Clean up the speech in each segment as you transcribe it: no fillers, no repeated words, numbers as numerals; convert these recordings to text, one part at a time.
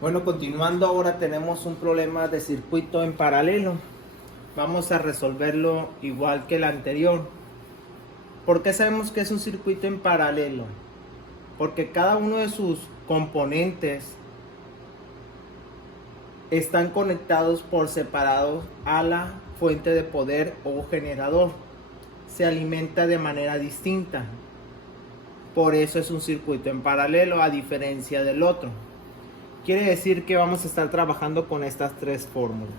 Bueno, continuando, ahora tenemos un problema de circuito en paralelo. Vamos a resolverlo igual que el anterior. ¿Por qué sabemos que es un circuito en paralelo? Porque cada uno de sus componentes están conectados por separado a la fuente de poder o generador. Se alimenta de manera distinta. Por eso es un circuito en paralelo a diferencia del otro. Quiere decir que vamos a estar trabajando con estas tres fórmulas.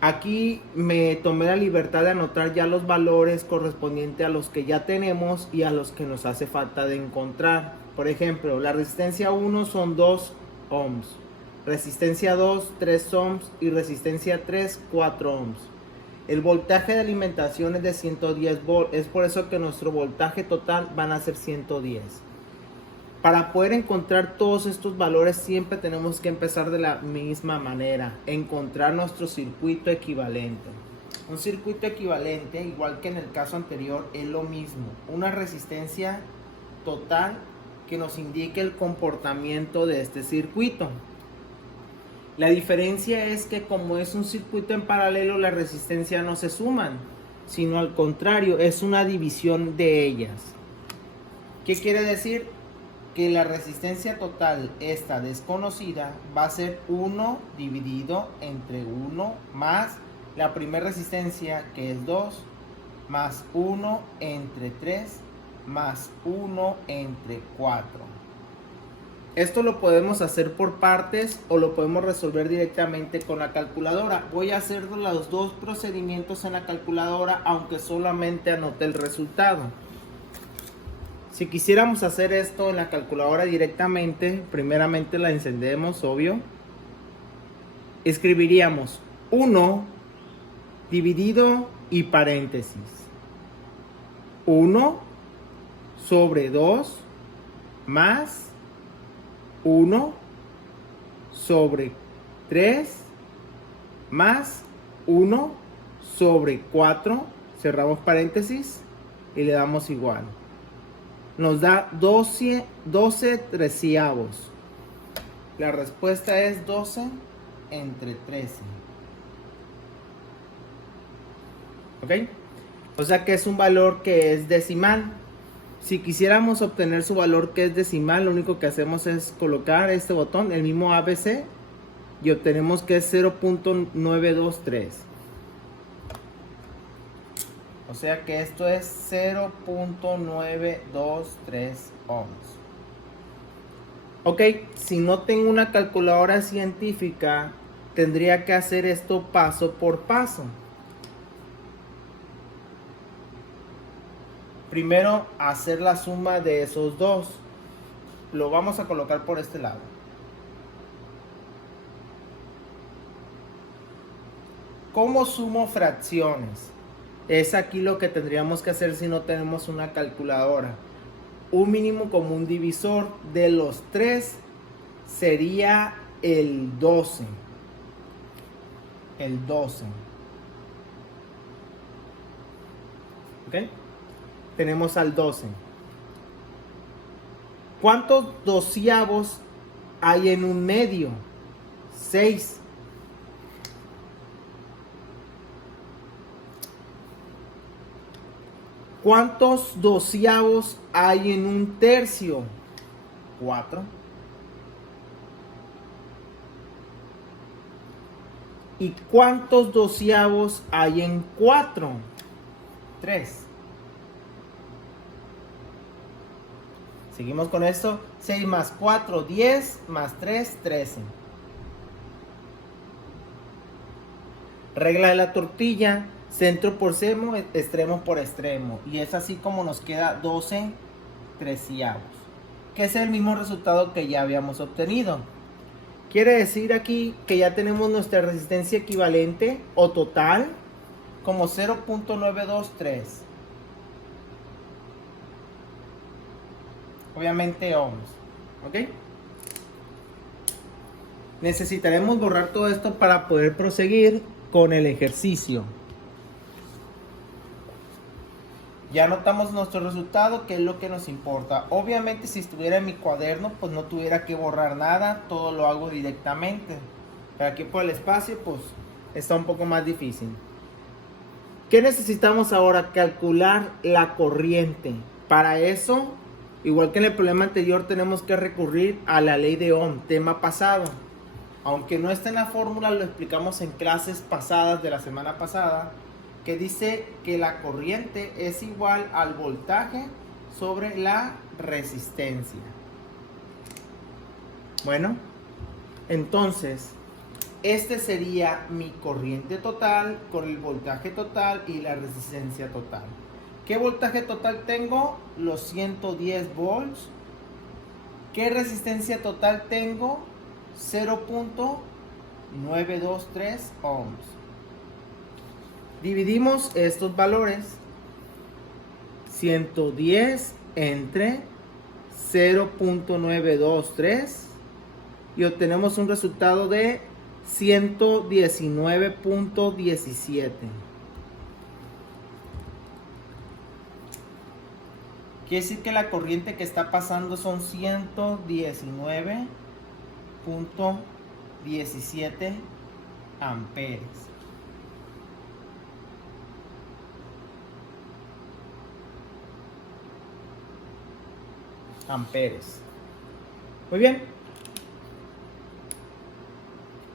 Aquí me tomé la libertad de anotar ya los valores correspondientes a los que ya tenemos y a los que nos hace falta de encontrar. Por ejemplo, la resistencia 1 son 2 ohms, resistencia 2, 3 ohms y resistencia 3, 4 ohms. El voltaje de alimentación es de 110 volts, es por eso que nuestro voltaje total van a ser 110. Para poder encontrar todos estos valores siempre tenemos que empezar de la misma manera, encontrar nuestro circuito equivalente. Un circuito equivalente, igual que en el caso anterior, es lo mismo, una resistencia total que nos indique el comportamiento de este circuito. La diferencia es que como es un circuito en paralelo, las resistencias no se suman, sino al contrario, es una división de ellas. ¿Qué quiere decir? Que la resistencia total, esta desconocida, va a ser 1 dividido entre 1 más la primera resistencia, que es 2, más 1 entre 3, más 1 entre 4. Esto lo podemos hacer por partes o lo podemos resolver directamente con la calculadora. Voy a hacer los dos procedimientos en la calculadora, aunque solamente anote el resultado. Si quisiéramos hacer esto en la calculadora directamente, primeramente la encendemos, obvio. Escribiríamos 1 dividido y paréntesis. 1 sobre 2 más 1 sobre 3 más 1 sobre 4. Cerramos paréntesis y le damos igual. Nos da 12 treceavos. La respuesta es 12 entre 13. ¿Ok? O sea que es un valor que es decimal. Si quisiéramos obtener su valor que es decimal, lo único que hacemos es colocar este botón, el mismo ABC, y obtenemos que es 0.923. O sea que esto es 0.923 ohms. Ok, si no tengo una calculadora científica, tendría que hacer esto paso por paso. Primero, hacer la suma de esos dos. Lo vamos a colocar por este lado. ¿Cómo sumo fracciones? Es aquí lo que tendríamos que hacer si no tenemos una calculadora. Un mínimo común divisor de los 3 sería el 12. El 12. ¿Ok? Tenemos al 12. ¿Cuántos doceavos hay en un medio? 6. ¿Cuántos doceavos hay en un tercio? 4. ¿Y cuántos doceavos hay en 4? 3. Seguimos con esto. 6 más 4, 10, más 3, 13. Regla de la tortilla. Centro por centro, extremo por extremo. Y es así como nos queda 12 treceavos. Que es el mismo resultado que ya habíamos obtenido. Quiere decir aquí que ya tenemos nuestra resistencia equivalente o total como 0.923. Obviamente ohms. ¿Ok? Necesitaremos borrar todo esto para poder proseguir con el ejercicio. Ya anotamos nuestro resultado, que es lo que nos importa. Obviamente si estuviera en mi cuaderno, pues no tuviera que borrar nada, todo lo hago directamente. Pero aquí por el espacio, pues está un poco más difícil. ¿Qué necesitamos ahora? Calcular la corriente. Para eso, igual que en el problema anterior, tenemos que recurrir a la ley de Ohm, tema pasado. Aunque no está en la fórmula, lo explicamos en clases pasadas de la semana pasada, que dice que la corriente es igual al voltaje sobre la resistencia. Bueno, entonces, este sería mi corriente total con el voltaje total y la resistencia total. ¿Qué voltaje total tengo? Los 110 volts. ¿Qué resistencia total tengo? 0.923 ohms. Dividimos estos valores, 110 entre 0.923, y obtenemos un resultado de 119.17. Quiere decir que la corriente que está pasando son 119.17 amperes. Muy bien.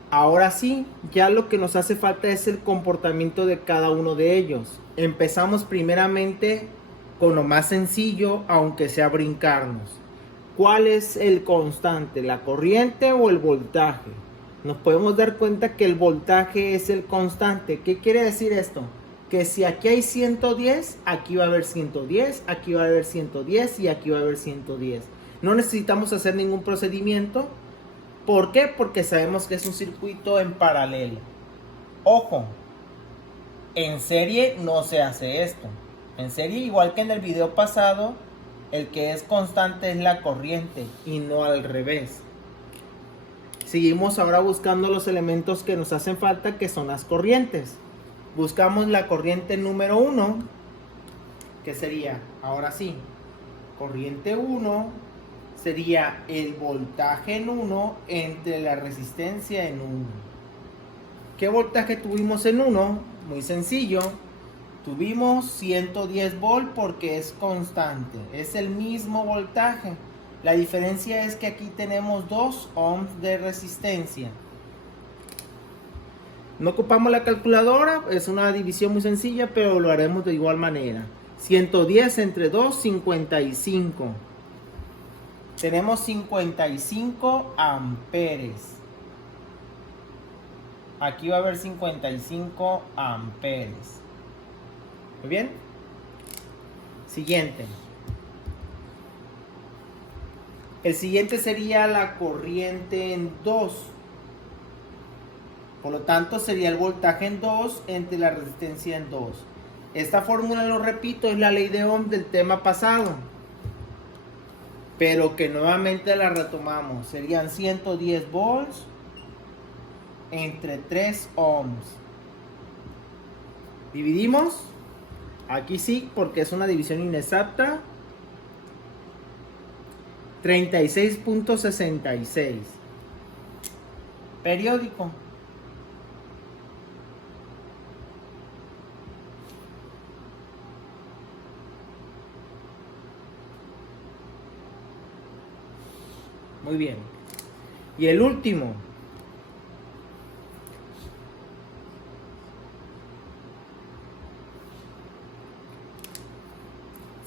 Ahora sí, ya lo que nos hace falta es el comportamiento de cada uno de ellos. Empezamos primeramente con lo más sencillo, aunque sea brincarnos. ¿Cuál es el constante? ¿La corriente o el voltaje? Nos podemos dar cuenta que el voltaje es el constante. ¿Qué quiere decir esto? Que si aquí hay 110, aquí va a haber 110, aquí va a haber 110 y aquí va a haber 110. No necesitamos hacer ningún procedimiento. ¿Por qué? Porque sabemos que es un circuito en paralelo. Ojo, en serie no se hace esto. En serie, igual que en el video pasado, el que es constante es la corriente y no al revés. Seguimos ahora buscando los elementos que nos hacen falta, que son las corrientes. Buscamos la corriente número 1, que sería, ahora sí, corriente 1 sería el voltaje en 1 entre la resistencia en 1. ¿Qué voltaje tuvimos en 1? Muy sencillo. Tuvimos 110 volt porque es constante. Es el mismo voltaje. La diferencia es que aquí tenemos 2 ohms de resistencia. No ocupamos la calculadora. Es una división muy sencilla, pero lo haremos de igual manera. 110 entre 2, 55. Tenemos 55 amperes. Aquí va a haber 55 amperes. Muy bien. Siguiente. El siguiente sería la corriente en 2. Por lo tanto, sería el voltaje en 2 entre la resistencia en 2. Esta fórmula, lo repito, es la ley de Ohm del tema pasado, pero que nuevamente la retomamos. Serían 110 volts entre 3 ohms. Dividimos. Aquí sí, porque es una división inexacta. 36.66. Periódico. Muy bien. Y el último.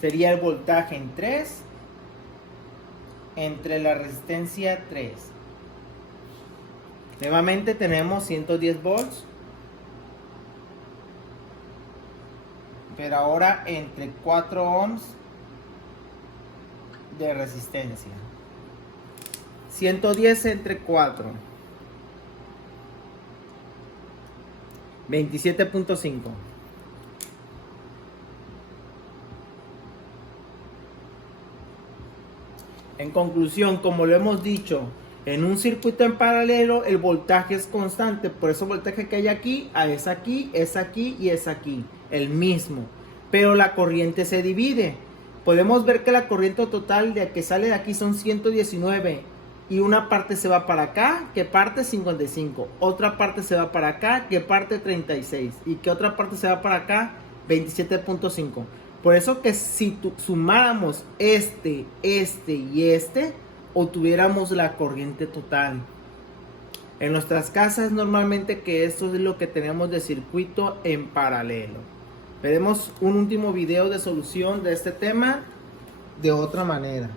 Sería el voltaje en 3 entre la resistencia 3. Nuevamente tenemos 110 volts. Pero ahora entre 4 ohms de resistencia. 110 entre 4. 27.5. En conclusión, como lo hemos dicho, en un circuito en paralelo el voltaje es constante. Por eso el voltaje que hay aquí, es aquí, es aquí y es aquí. El mismo. pero la corriente se divide. Podemos ver que la corriente total de que sale de aquí son 119 y una parte se va para acá, que parte 55, otra parte se va para acá, que parte 36 y que otra parte se va para acá, 27.5. Por eso que si sumáramos este y este, obtuviéramos la corriente total. En nuestras casas normalmente que esto es lo que tenemos de circuito en paralelo. Veremos un último video de solución de este tema de otra manera.